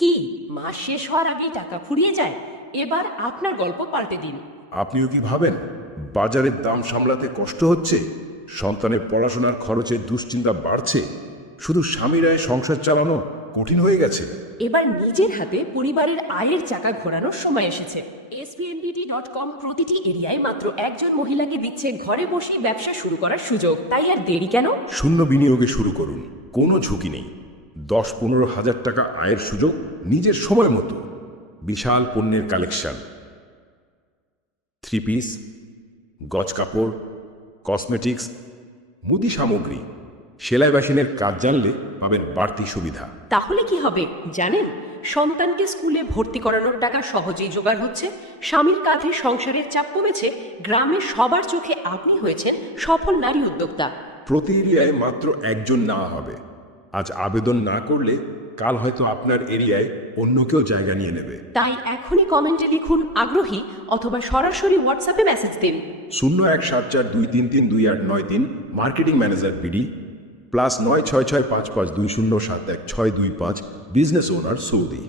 কি মাস শেষ হওয়ার আগেই টাকা ফুরিয়ে যায়? এবার আপনার গল্প পাল্টে দিন। আপনিও কি ভাবেন বাজারের দাম সামলাতে কষ্ট হচ্ছে, সন্তানের পড়াশোনার খরচের দুশ্চিন্তা বাড়ছে, শুধু স্বামীর আয়ে সংসার চালানো কঠিন হয়ে গেছে? এবার নিজের হাতে পরিবারের আয়ের চাকা ঘোরানোর সময় এসেছে। SBNBT.com প্রতিটি এরিয়ায় মাত্র একজন মহিলাকে দিচ্ছে ঘরে বসেই ব্যবসা শুরু করার সুযোগ। তাই আর দেরি কেন? শূন্য বিনিয়োগে শুরু করুন, কোনো ঝুঁকি নেই। 10-15 হাজার টাকা আয়ের সুযোগ নিজের সময় মতো। বিশাল পণ্যের কালেকশন, 3 পিস, গজ কাপড়, কসমেটিক্স, মুদি সামগ্রী, সেলাই মেশিনের কাজ জানলে পাবেন বাড়তি সুবিধা। তাহলে কি হবে জানেন? সন্তানকে স্কুলে ভর্তি করানোর টাকা সহজেই জোগাড় হচ্ছে, স্বামীর কাঁধে সংসারের চাপ কমেছে, গ্রামের সবার চোখে আপনি হয়েছেন সফল নারী উদ্যোক্তা। প্রতি এরিয়ায় মাত্র একজন নেওয়া হবে। আজ আবেদন না করলে কাল হয়তো আপনার এরিয়ায় অন্য কেউ জায়গা নিয়ে নেবে। তাই এখনই কমেন্টে লিখুন আগ্রহী, অথবা সরাসরি হোয়াটসঅ্যাপে মেসেজ দিন। 0174233289 marketing manager PD, +9665520716225 business owner Saudi.